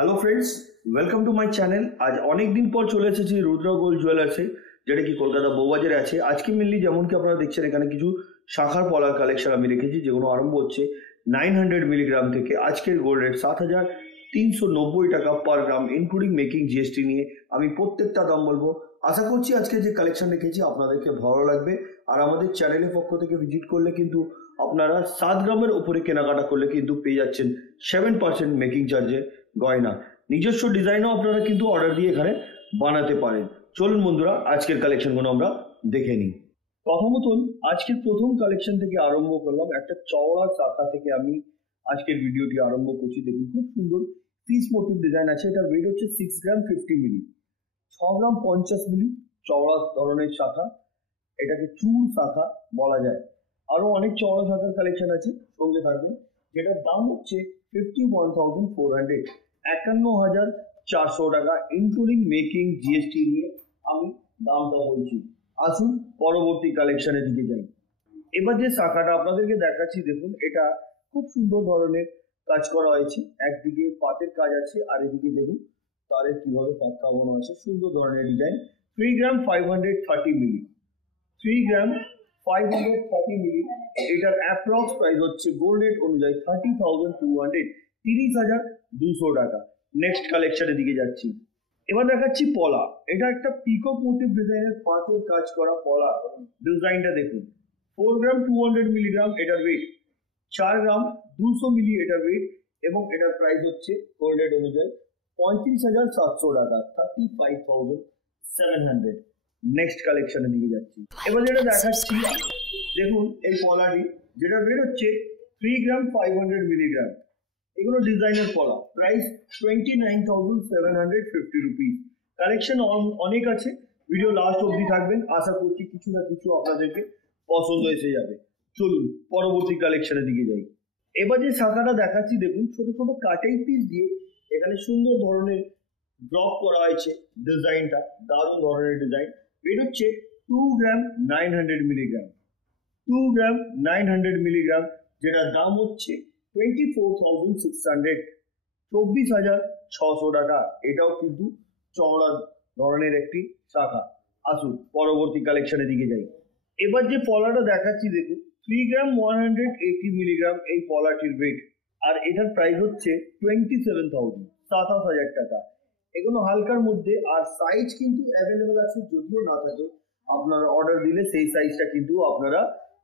Hello friends, welcome to my channel. আজ অনেক দিন পর চলে এসেছি রুদ্র গোল্ড জুয়েলার্সে, যেটা কি কলকাতা বউবাজারে আছে। আজকে মেনলি যেমন কি আপনারা দেখছেন এখানে কিছু শাখার পলার কালেকশন আমি রেখেছি, যেগুলো আরম্ভ হচ্ছে 900 মিলিগ্রাম থেকে। আজকের গোল্ড রেট 7,390 টাকা পার গ্রাম, ইনক্লুডিং মেকিং জিএসটি নিয়ে আমি প্রত্যেকটা দাম বলবো। আশা করছি আজকে যে কালেকশন রেখেছি আপনাদেরকে ভালো লাগবে। আর আমাদের চ্যানেলের পক্ষ থেকে ভিজিট করলে কিন্তু আপনারা 7 গ্রামের উপরে কেনাকাটা করলে কিন্তু পেয়ে যাচ্ছেন 7% মেকিং চার্জে গয়না। নিজস্ব ডিজাইনও আপনারা কিন্তু অর্ডার দিয়ে এখানে বানাতে পারেন। চলুন বন্ধুরা, আজকের কালেকশনগুলো আমরা দেখে নিই। প্রথমতন আজকের প্রথম কালেকশন থেকে আরম্ভ করলাম। একটা চওড়া শাখা থেকে আমি আজকের ভিডিওটি আরম্ভ করছি। দেখুন, খুব সুন্দর পিস মোটিভ ডিজাইন আছে। এটার ওয়েট হচ্ছে 6 গ্রাম 50 মিলি, 6 গ্রাম 50 মিলি চওড়া ধরনের শাখা। এটাকে চূড় শাখা বলা যায়। আরো অনেক চওড়া শাখার কালেকশন আছে, সঙ্গে থাকবেন। যেটার দাম হচ্ছে 51,400, 51,400 টাকা, ইনক্লুডিং মেকিং জিএসটি নিয়ে আমি দামটা বলছি। আসুন পরবর্তী কালেকশনের দিকে যাই। এবার যে শাখাটা আপনাদেরকে দেখাচ্ছি, দেখুন এটা খুব সুন্দর ধরনের কাজ করা হয়েছে। একদিকে পাতের কাজ আছে, আর এদিকে দেখুন তারের কিভাবে পাত খাওয়ানো আছে, সুন্দর ধরনের ডিজাইন। 3 গ্রাম 530 মিলি, 3 গ্রাম 530 মিলি। এটার অ্যাপ্রক্স প্রাইস হচ্ছে গোল্ড রেট অনুযায়ী 30,200, 30,200 টাকা। নেক্সট কালেকশনের দিকে যাচ্ছি। এবার দেখাচ্ছি পলা। এটা একটা পিকক মোটিভ ডিজাইনের পাতের কাজ করা পলা। ডিজাইনটা দেখুন। 4 গ্রাম 200 মিলিগ্রাম এটার ওয়েট, 4 গ্রাম 200 মিলি এটার ওয়েট, এবং এটার প্রাইস হচ্ছে গোল্ড রেট অনুযায়ী 35,700 টাকা, 35,700। নেক্সট কালেকশনের দিকে যাচ্ছি। এবার যেটা দেখাচ্ছি, দেখুন এই পলাটি, যেটার ওয়েট হচ্ছে 3 গ্রাম 500 মিলিগ্রাম। এগুলো ডিজাইনের পলা, প্রাইস 29,750 রুপিস। কালেকশন অনেক আছে, ভিডিও লাস্ট অবধি থাকবেন। আশা করছি কিছু না কিছু আপনাদেরকে পছন্দ এসে যাবে। চলুন পরবর্তী কালেকশনের দিকে যাই। এবার যে শাখাটা দেখাচ্ছি, দেখুন ছোট ছোট কাটেই পিস দিয়ে এখানে সুন্দর ধরনের ড্রপ করা হয়েছে। ডিজাইনটা দারুণ ধরনের ডিজাইন। ওয়েট হচ্ছে 2 গ্রাম 900 মিলিগ্রাম, 2 গ্রাম 900 মিলিগ্রাম, যেটার দাম হচ্ছে 24,600, 24,600 টাকা। এটাও কিন্তু চওড়া ধরনের একটি শাখা। আসুন পরবর্তী কালেকশনের দিকে যাই। এবার যে পলাটা দেখাচ্ছি, দেখুন 3 গ্রাম 180 মিলিগ্রাম এই পলাটির ওয়েট, আর এটার প্রাইস হচ্ছে 27,000, 27,000 টাকা। এগুলো হালকার মধ্যে, আর সাইজ কিন্তু অ্যাভেলেবেল আছে। যদিও না থাকে, আপনারা অর্ডার দিলে সেই সাইজটা কিন্তু আপনারা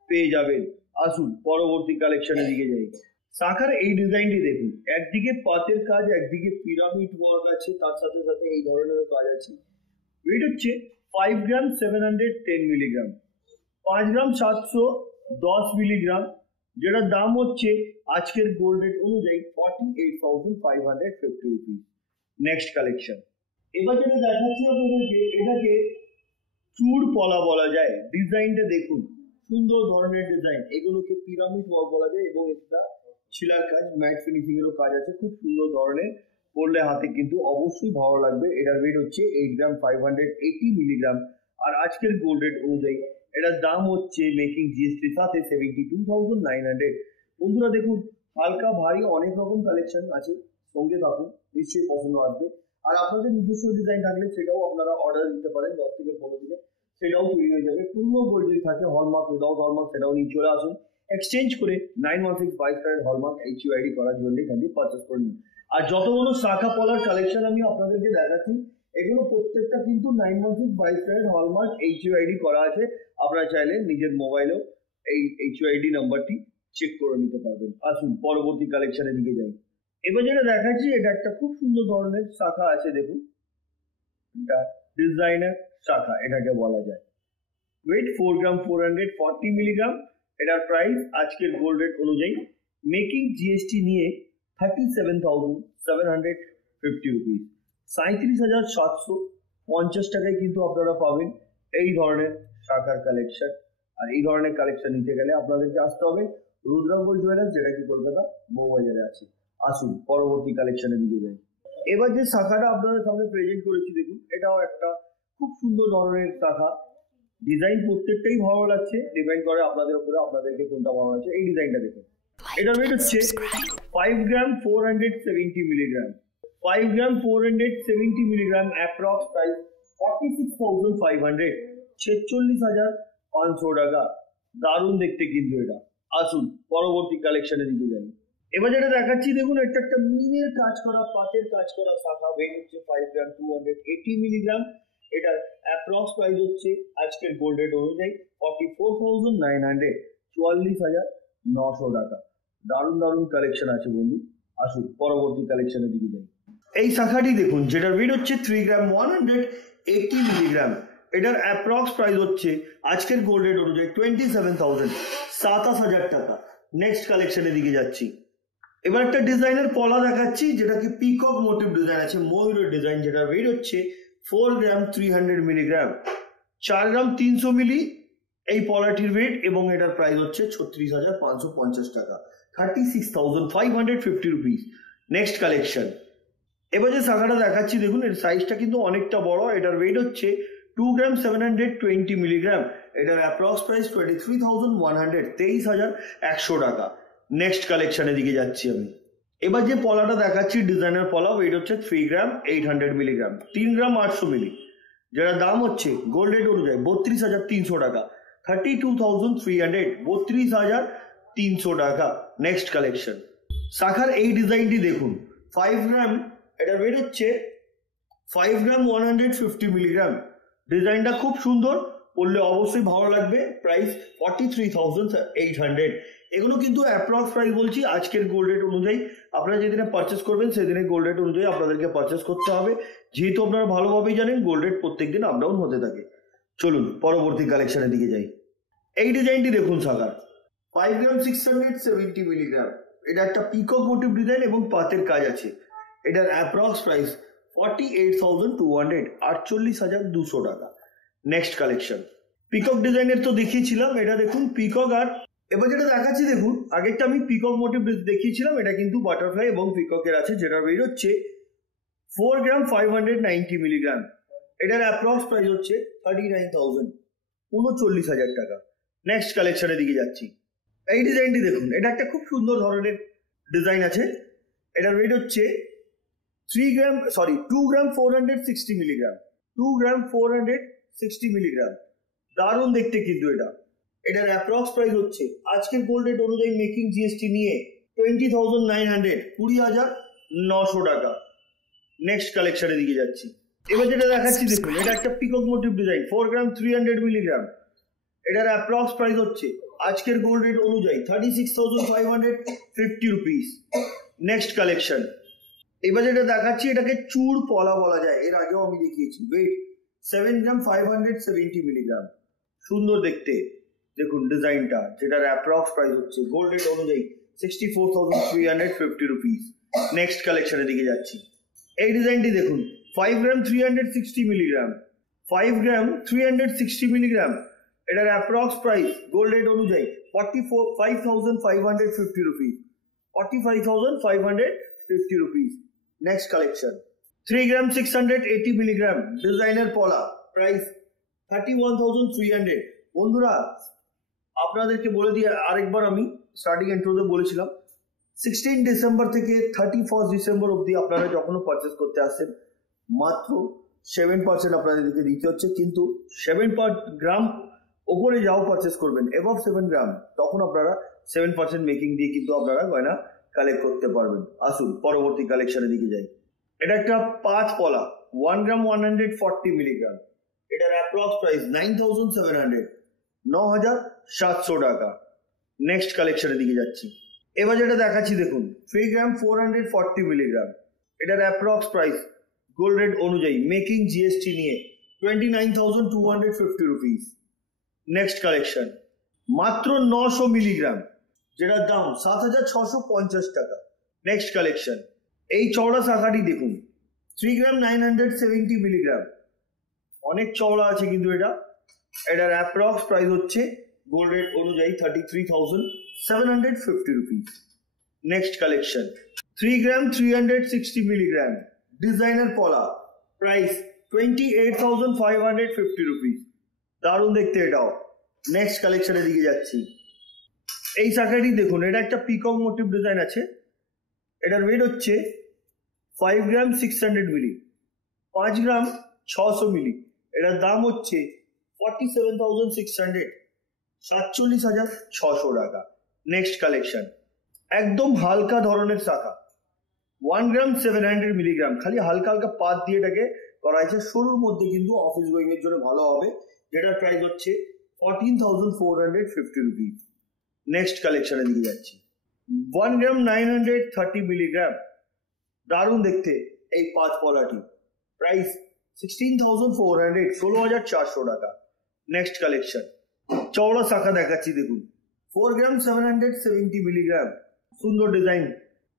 পেয়ে যাবেন। আসুন পরবর্তী কালেকশনের দিকে যাই। শাখার এই ডিজাইনটি দেখুন। একদিকে পাতের কাজ, একদিকে পিরামিড ওয়ার্ক আছে, তার সাথে সাথে এই ধরনের কাজ আছে। ওয়েট হচ্ছে 5 গ্রাম 710 মিলিগ্রাম, 5 গ্রাম 710 মিলিগ্রাম, যেটার দাম হচ্ছে আজকের গোল্ড রেট অনুযায়ী 48,550 রুপিস। Next collection. এবার যেটা দেখাচ্ছি আপনাদেরকে, এটাকে চূড় পলা বলা যায়। ডিজাইনটা দেখুন, সুন্দর ধরনের ডিজাইন। এগুলোকে পিরামিড ওয়ার্ক বলা যায়, এবং এটা ছিলার কাজ, ম্যাট ফিনিশিং এরও কাজ আছে। খুব সুন্দর ধরনের, পরলে হাতে কিন্তু অবশ্যই ভালো লাগবে। এটার ওয়েট হচ্ছে 8 গ্রাম 580 মিলিগ্রাম, আর আজকের গোল্ড রেট অনুযায়ী এটার দাম হচ্ছে মেকিং জিএসটির সাথে 72,900। বন্ধুরা দেখুন, হালকা ভারী অনেক রকম কালেকশন আছে, সঙ্গে থাকুন, নিশ্চয়ই পছন্দ আসবে। আর আপনাদের নিজস্ব ডিজাইন থাকলে সেটাও আপনারা অর্ডার দিতে পারেন। 10 থেকে 15 দিনে সেটাও তৈরি হয়ে যাবে। পুরনো গোল্ড যদি থাকে, হলমার্ক উইদাউট হলমার্ক, সেটাও নিয়ে চলে আসুন। এক্সচেঞ্জ করে 916 হলমার্ক HUID করার জন্য এখান থেকে পারচেস করে নিন। আর যতগুলো শাখা পলার কালেকশন আমি আপনাদেরকে দেখাচ্ছি, এগুলো প্রত্যেকটা কিন্তু 916 হলমার্ক HUID করা আছে। আপনারা চাইলে নিজের মোবাইলেও এই HUID নাম্বারটি চেক করে নিতে পারবেন। আসুন পরবর্তী কালেকশনের দিকে যাই। এবার যেটা দেখাচ্ছি, এটা একটা খুব সুন্দর ধরনের শাখা আছে। দেখুন, এটা ডিজাইনার শাখা এটাকে বলা যায়। ওয়েট 4 গ্রাম 440 মিলিগ্রাম। এটার প্রাইস আজকের গোল্ড রেট অনুযায়ী মেকিং জিএসটি নিয়ে 37,750 রুপিস, 37,750 টাকায় কিন্তু আপনারা পাবেন এই ধরনের শাখার কালেকশন। আর এই ধরনের কালেকশন নিতে গেলে আপনাদেরকে আসতে হবে রুদ্র গোল্ড জুয়েলার্স, যেটা কি কলকাতা বউবাজারে আছে। আসুন পরবর্তী কালেকশনের দিকে যাই। এবার যে শাখাটা আপনাদের সামনে প্রেজেন্ট করেছি, দেখুন এটাও একটা খুব সুন্দর ধরনের শাখা। ডিজাইন প্রত্যেকটাই ভালো লাগছে, ডিপেন্ড করে আপনাদের উপরে, আপনাদেরকে কোনটা ভালো লাগছে। এই ডিজাইনটা দেখুন। এটার ওয়েট হচ্ছে 5 গ্রাম 470 মিলিগ্রাম, 5 গ্রাম 470 মিলিগ্রাম অ্যাপ্রক্স প্রাইস 46,500, 46,500 টাকা। দারুণ দেখতে কিন্তু এটা। আসুন পরবর্তী কালেকশনের দিকে যাই। এবার যেটা দেখাচ্ছি দেখুন, এটা একটা মিনের কাজ করা, পাতের কাজ করা শাখা, ওয়েট হচ্ছে 5 গ্রাম 280 মিলিগ্রাম। এটার অ্যাপ্রক্স প্রাইস হচ্ছে আজকের গোল্ড রেট অনুযায়ী 44,900, 44,900 টাকা। দারুণ দারুণ কালেকশন আছে বন্ধু। আসুন পরবর্তী কালেকশনের দিকে যাই। এই শাখাটি দেখুন, যেটার ওয়েট হচ্ছে 3 গ্রাম 180 মিলিগ্রাম। এটার অ্যাপ্রক্স প্রাইস হচ্ছে আজকের গোল্ড রেট অনুযায়ী 27,000, 27,000 টাকা। নেক্সট কালেকশনের দিকে যাচ্ছি। এবার একটা ডিজাইনের পলা দেখাচ্ছি, যেটাকে পিকক মোটিভ ডিজাইন আছে, ময়ূরের ডিজাইন, যেটার ওয়েট হচ্ছে 4 গ্রাম 300 মিলিগ্রাম, 4 গ্রাম 300 মিলি এই পলাটির ওয়েট, এবং এটার প্রাইস হচ্ছে 36,550 টাকা, 36,550 রুপিস। Next collection. এবার যে শাখাটা দেখাচ্ছি দেখুন, এর সাইজটা কিন্তু অনেকটা বড়। এটার ওয়েট হচ্ছে 2 গ্রাম 720 মিলিগ্রাম। এটার অ্যাপ্রক্স প্রাইস 23,100, 23,100 টাকা। নেক্সট কালেকশনের দিকে যাচ্ছি আমি। এবার যে পলাটা দেখাচ্ছি ডিজাইনার পলা, ওয়েট হচ্ছে 3 গ্রাম 800 মিলিগ্রাম, 3 গ্রাম 800 মিলি, যেটার দাম হচ্ছে গোল্ড রেট অনুযায়ী 32,300 টাকা, 32,300, 32,300 টাকা। Next collection. শাখার এই ডিজাইনটি দেখুন, 5 গ্রাম, এটার ওয়েট হচ্ছে 5 গ্রাম 150 মিলিগ্রাম। ডিজাইনটা খুব সুন্দর, পড়লে অবশ্যই ভালো লাগবে। প্রাইস 43,800। এগুলো কিন্তু অ্যাপ্রক্স প্রাইস বলছি আজকের গোল্ড রেট অনুযায়ী। আপনারা যেদিনে পারচেস করবেন সেদিনে গোল্ড রেট অনুযায়ী আপনাদেরকে পারচেস করতে হবে, যেহেতু আপনারা ভালোভাবেই জানেন গোল্ড রেট প্রত্যেকদিন আপ ডাউন হতে থাকে। চলুন পরবর্তী কালেকশনের দিকে যাই। এই ডিজাইনটি দেখুন শাখার, 5 গ্রাম 670 মিলিগ্রাম। এটা একটা পিকক মোটিভ ডিজাইন এবং পাতের কাজ আছে। এটার অ্যাপ্রক্স প্রাইস 48,200, 48,200 টাকা। Next collection. পিকক ডিজাইনের তো দেখিয়েছিলাম, এটা দেখুন পিকক। আর এবার যেটা দেখাচ্ছি দেখুন, আগেরটা আমি পিকক মোটিভ দেখিয়েছিলাম, এটা কিন্তু বাটারফ্লাই এবং পিককের আছে, যেটার ওয়েট হচ্ছে 4 গ্রাম 590 মিলিগ্রাম। এটার অ্যাপ্রক্স প্রাইস হচ্ছে 39,000, 39,000 টাকা। নেক্সট কালেকশনের দিকে যাচ্ছি। এই ডিজাইনটি দেখুন, এটা একটা খুব সুন্দর ধরনের ডিজাইন আছে। এটার ওয়েট হচ্ছে 2 গ্রাম 460 মিলিগ্রাম, 2 গ্রাম 460 মিলিগ্রাম। দারুণ দেখতে কিন্তু এটা। এটার অ্যাপ্রক্স প্রাইস হচ্ছে আজকের গোল্ড রেট অনুযায়ী মেকিং জিএসটি নিয়ে 20,900, 20,900 টাকা। নেক্সট কালেকশনের দিকে যাচ্ছি। এবার যেটা দেখাচ্ছি দেখুন, এটা একটা পিকক মোটিভ ডিজাইন, 4 গ্রাম 300 মিলিগ্রাম। এটার অ্যাপ্রক্স প্রাইস হচ্ছে আজকের গোল্ড রেট অনুযায়ী 36,550 রুপিস। Next collection. এবার যেটা দেখাচ্ছি, এটাকে চুর পলা বলা যায়, এর আগেও আমি দেখিয়েছি। ওয়েট 7 গ্রাম 570 মিলিগ্রাম। সুন্দর দেখতে দেখুন ডিজাইনটা, যেটার অ্যাপ্রক্স প্রাইস হচ্ছে গোল্ড রেট অনুযায়ী 64,350 রুপিস। নেক্সট কালেকশনের দিকে যাচ্ছি। এই ডিজাইনটি দেখুন, 5 গ্রাম 360 মিলিগ্রাম, 5 গ্রাম 360 মিলিগ্রাম। এটার অ্যাপ্রক্স প্রাইস গোল্ড রেট অনুযায়ী 45,550 রুপিস, 45,550 রুপিস। Next collection. 3 গ্রাম 680 মিলিগ্রাম ডিজাইনার পলা, প্রাইস 31,300। বন্ধুরা আপনাদেরকে বলে দিয়ে আরেকবার, আমি স্টার্টিং ইন্ট্রোতে বলেছিলাম 16 ডিসেম্বর থেকে 31 ডিসেম্বর অবধি আপনারা যখনও পারচেস করতে আসছেন মাত্র 7% আপনাদেরকে দিতে হচ্ছে, কিন্তু 7 গ্রাম ওপরে যাও পারচেস করবেন, এবাভ 7 গ্রাম, তখন আপনারা 7% মেকিং দিয়ে কিন্তু আপনারা গয়না কালেক্ট করতে পারবেন। আসুন পরবর্তী কালেকশনের দিকে যাই। এটা একটা পাঁচ পলা, 1 গ্রাম 140 মিলিগ্রাম। এটার অ্যাপ্রক্স প্রাইস 9,700, 9,700 টাকা। নেক্সট কালেকশনের দিকে যাচ্ছি। এবার যেটা দেখাচ্ছি দেখুন, 3 গ্রাম 440 মিলিগ্রাম। এটার অ্যাপ্রক্স প্রাইস গোল্ড রেট অনুযায়ী মেকিং জিএসটি নিয়ে 29,250 রুপিস। Next collection. মাত্র 900 মিলিগ্রাম, যেটার দাম 7,650 টাকা। Next collection. এই চওড়া শাখাটি দেখুন, 3 গ্রাম 970 মিলিগ্রাম। অনেক চওড়া আছে কিন্তু এটা। এটার অ্যাপ্রক্স প্রাইস হচ্ছে গোল্ড রেট অনুযায়ী 33,750 রুপিস। Next collection. 3 গ্রাম 360 মিলিগ্রাম ডিজাইনার পলা, প্রাইস 28,550 রুপিস। দারুণ দেখতে এটাও। নেক্সট কালেকশনের দিকে যাচ্ছি। এই শাখাটি দেখুন, এটা একটা পিকক মোটিভ ডিজাইন আছে। এটার ওয়েট হচ্ছে 5 গ্রাম 600 মিলি, 5 গ্রাম 600 মিলি, এটার দাম হচ্ছে 47,600, 47,600 টাকা। নেক্সট কালেকশন, একদম হালকা ধরনের শাখা, 1 গ্রাম 700 মিলিগ্রাম, খালি হালকা হালকা পাত দিয়ে এটাকে করা হয়েছে, সরুর মধ্যে কিন্তু অফিস গোয়িং এর জন্য ভালো হবে, যেটার প্রাইস হচ্ছে 14,450 রুপিস। নেক্সট কালেকশনের দিকে যাচ্ছি, 1 গ্রাম 930 মিলিগ্রাম, দারুণ দেখতে এই পাঁচ পলাটি, প্রাইস 16,400, 16,400 টাকা। নেক্সট কালেকশন, চওড়া শাখা দেখাচ্ছি দেখুন, 4 গ্রাম 770 মিলিগ্রাম, সুন্দর ডিজাইন,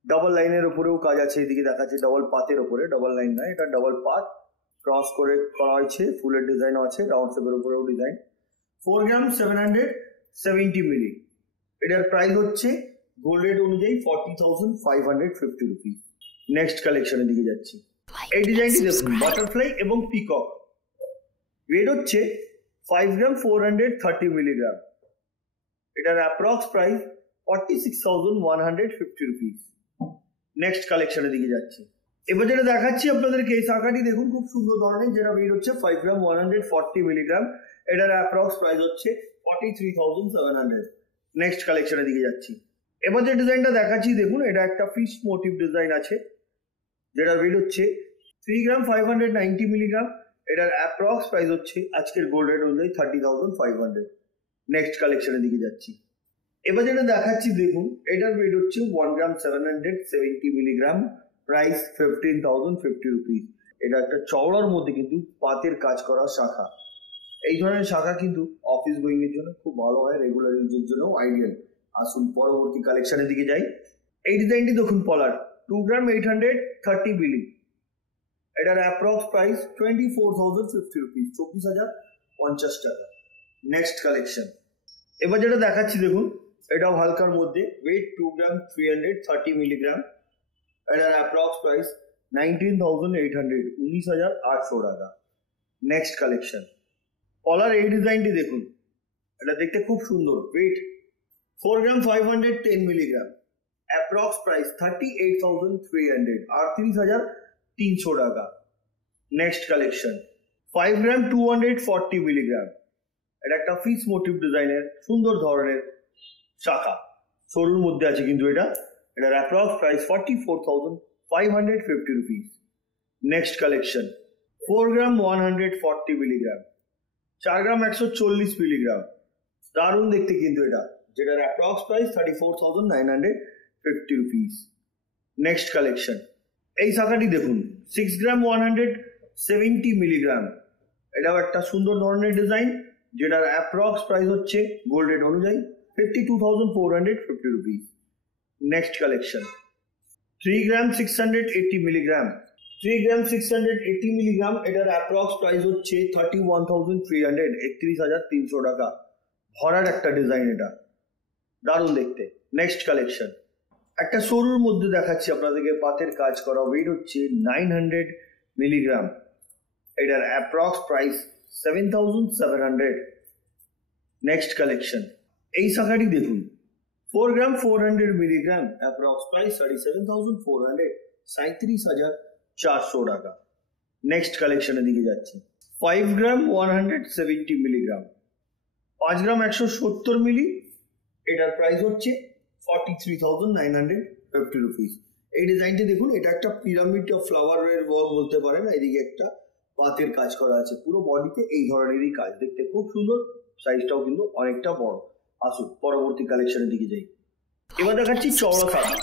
ডাবল লাইনের উপরেও কাজ আছে, এদিকে দেখাচ্ছে ডাবল পাতের উপরে, ডাবল লাইন নয়, এটা ডাবল পাত ক্রস করে করা হয়েছে, ফুলের ডিজাইনও আছে, রাউন্ড শেপের উপরেও ডিজাইন। 4 গ্রাম 770 মিলি, এটার প্রাইস হচ্ছে গোল্ড রেট অনুযায়ী 40,550 রুপিস। নেক্সট কালেকশনের দিকে যাচ্ছি, এই ডিজাইনটি দেখুন, বাটারফ্লাই এবং পিকক, রেট হচ্ছে 5 গ্রাম 430 মিলিগ্রাম, এটার অ্যাপ্রক্স প্রাইস 46,150 রুপিস। নেক্সট কালেকশনের দিকে যাচ্ছি, এবার যেটা দেখাচ্ছি আপনাদেরকে, এই শাখাটি দেখুন খুব সুন্দর ধরনের, যেটা ওয়েট হচ্ছে 5 গ্রাম 140 মিলিগ্রাম, এটার অ্যাপ্রক্স প্রাইস হচ্ছে 43,700। নেক্সট কালেকশনের দিকে যাচ্ছি, এবার যে ডিজাইনটা দেখাচ্ছি দেখুন, এটা একটা ফিশ মোটিভ ডিজাইন আছে, যেটা ওয়েট হচ্ছে 3 গ্রাম 590 মিলিগ্রাম, এটার অ্যাপ্রক্স প্রাইস হচ্ছে আজকের গোল্ড রেট অনুযায়ী 30,500। নেক্সট কালেকশনের দিকে যাচ্ছি, এবার যেটা দেখাচ্ছি দেখুন, এটার ওয়েট হচ্ছে 1 গ্রাম 770 মিলিগ্রাম, প্রাইস 15,050 রুপিস। এটা একটা চওড়ার মধ্যে কিন্তু পাতের কাজ করা শাখা, এই ধরনের শাখা কিন্তু অফিস গোয়িং এর জন্য খুব ভালো হয়, রেগুলার ইউজের জন্য আইডিয়াল। আসুন পরবর্তী কালেকশনের দিকে যাই, এই ডিজাইনটি দেখুন, পলার 2 গ্রাম 830 মিলি, এটার অ্যাপ্রক্স প্রাইস 24,050 রুপিস, 24,050 টাকা। নেক্সট কালেকশন, এবার যেটা দেখাচ্ছি দেখুন, এটাও হালকার মধ্যে, ওয়েট 2 গ্রাম 330 মিলিগ্রাম, এটার অ্যাপ্রক্স প্রাইস 19,800, 19,800 টাকা। নেক্সট কালেকশন, পলার এই ডিজাইনটি দেখুন, এটা দেখতে খুব সুন্দর, ওয়েট 4 গ্রাম 510 মিলিগ্রাম, অ্যাপ্রক্স প্রাইস 38,300, 38,300 টাকা। নেক্সট কালেকশন, 5 গ্রাম 240 মিলিগ্রাম, এটা একটা ফিশ মোটিভ ডিজাইনের সুন্দর ধরনের শাখা, সরুর মধ্যে আছে কিন্তু এটার approx price 44,550 rupees. Next collection, 4 গ্রাম 140 মিলিগ্রাম, 4 গ্রাম 140 মিলিগ্রাম, দারুণ দেখতে কিন্তু এটা, যেটার approx price 34,950 rupees. Next collection, এই শাখাটি দেখুন, 6 গ্রাম 170 মিলিগ্রাম, এটাও একটা সুন্দর ধরনের ডিজাইন, যেটার অ্যাপ্রক্স প্রাইস হচ্ছে গোল্ড রেট অনুযায়ী 52,450 রুপিস। নেক্সট কালেকশন, 3 গ্রাম 680 মিলিগ্রাম, 3 গ্রাম 680 মিলিগ্রাম, এটার অ্যাপ্রক্স প্রাইস হচ্ছে 31,300, 31,300 টাকা। ভরার একটা ডিজাইন, এটা দারুণ দেখতে। নেক্সট কালেকশন, একটা সরুর মধ্যে দেখাচ্ছি আপনাদেরকে, পাতের কাজ করা, ওয়েট হচ্ছে 900 মিলিগ্রাম, এটার অ্যাপ্রক্স প্রাইস 7,700। নেক্সট কালেকশন, এই শাখাটি দেখুন, 4 গ্রাম 400 মিলিগ্রাম, অ্যাপ্রক্স প্রাইস 37,400, 37,400 টাকা। নেক্সট কালেকশনের দিকে যাচ্ছি, 5 গ্রাম 170 মিলিগ্রাম, 5 গ্রাম 170 মিলি, এটার প্রাইস হচ্ছে 43,950 রুপিস। এই ডিজাইনটি দেখুন, এটা একটা পিরামিড অফ ফ্লাওয়ারের ওয়ার্ক বলতে পারেন, এদিকে একটা পাতের কাজ করা আছে, পুরো বডিতে এই ধরনেরই কাজ, দেখতে খুব সুন্দর, সাইজটাও কিন্তু অনেকটা বড়। আসুন পরবর্তী কালেকশনের দিকে যাই, এবার দেখাচ্ছি চওড়া শাখা।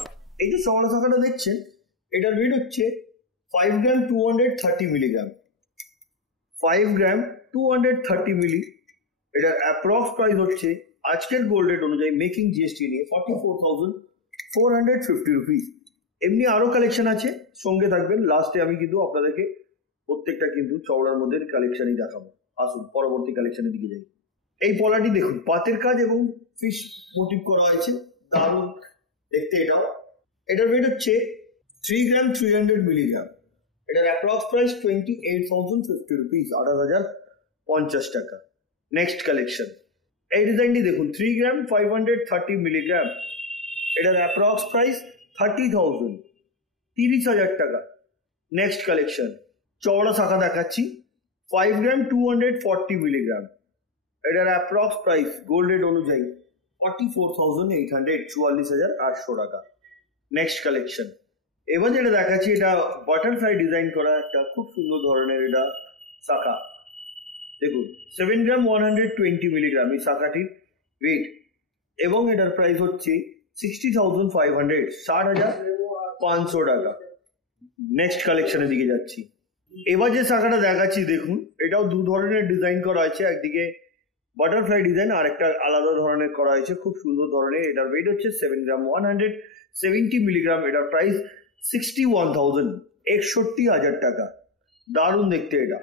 এই যে চওড়া শাখাটা দেখছেন, এটার ওয়েট হচ্ছে 5 গ্রাম 230 মিলিগ্রাম, 5 গ্রাম 230 মিলি, এটার অ্যাপ্রক্স প্রাইস হচ্ছে আজকের গোল্ড রেট অনুযায়ী মেকিং জিএসটি নিয়ে 44,450 রুপিস। এমনি আরো কালেকশন আছে, সঙ্গে থাকবেন, লাস্টে আমি কিন্তু আপনাদেরকে প্রত্যেকটা কিন্তু চওড়ার মধ্যে কালেকশনই দেখাবো। আসুন পরবর্তী কালেকশনের দিকে যাই, এই পলাটি দেখুন, পাতের কাজ এবং ফিশ মোটিভ করা হয়েছে, দারুণ দেখতে এটাও। এটার ওয়েট হচ্ছে 3 গ্রাম 300 মিলিগ্রাম, এটার অ্যাপ্রক্স প্রাইস 28,050 রুপিস, 28,050 টাকা। নেক্সট কালেকশন, এই ডিজাইনটি দেখুন, 3 গ্রাম 530 মিলিগ্রাম, এটার অ্যাপ্রক্স প্রাইস 30,000, 30,000 টাকা। নেক্সট কালেকশন চওড়া শাখা দেখাচ্ছি 5 গ্রাম 240 মিলিগ্রাম। এটার অ্যাপ্রক্স প্রাইস গোল্ড রেট অনুযায়ী 44,800 44,800 টাকা। নেক্সট কালেকশন এবার যেটা দেখাচ্ছি এটা বাটারফ্লাই ডিজাইন করা একটা খুব সুন্দর ধরনের এটা শাখা। দেখুন 7 গ্রাম 120 মিলিগ্রাম এই শাখাটির ওয়েট এবং এটার প্রাইস হচ্ছে 60,500 60,500 টাকা। নেক্সট কালেকশনের দিকে যাচ্ছি। এবার যে শাখাটা দেখাচ্ছি দেখুন এটাও দু ধরনের ডিজাইন করা আছে, একদিকে বাটারফ্লাই ডিজাইন আর একটা আলাদা ধরনের করা হয়েছে, খুব সুন্দর ধরনের। এটার ওয়েট হচ্ছে 7 গ্রাম 170 মিলিগ্রাম। এটার প্রাইস 61,000 61,000 টাকা। দারুণ দেখতে এটা।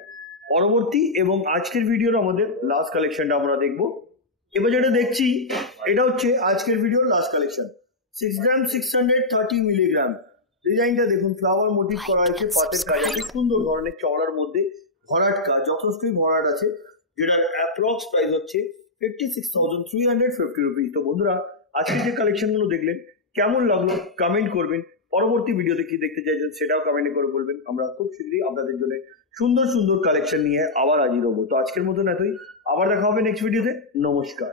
পরবর্তী এবং আজকের ভিডিওর আমাদের লাস্ট কালেকশনটা আমরা দেখবো। এবার যেটা দেখছি এটা হচ্ছে আজকের ভিডিওর লাস্ট কালেকশন 6 গ্রাম 630 মিলিগ্রাম। ডিজাইনটা দেখুন ফ্লাওয়ার মোটিভ করা হয়েছে, পাতের কাজ আছে, সুন্দর ধরনের চওড়ার মধ্যে ভরাট কাজ, যথেষ্টই ভরাট আছে, যেটার অ্যাপ্রক্স প্রাইস হচ্ছে 56,350 রুপিস। তো বন্ধুরা আজকে যে কালেকশনগুলো দেখলেন কেমন লাগলো কমেন্ট করবেন। পরবর্তী ভিডিওতে কি দেখতে চাইছেন সেটাও কমেন্টে করে বলবেন। আমরা খুব শীঘ্রই আপনাদের জন্য সুন্দর সুন্দর কালেকশন নিয়ে আবার হাজির হবো। তো আজকের মতন এতই, আবার দেখা হবে নেক্সট ভিডিওতে। নমস্কার।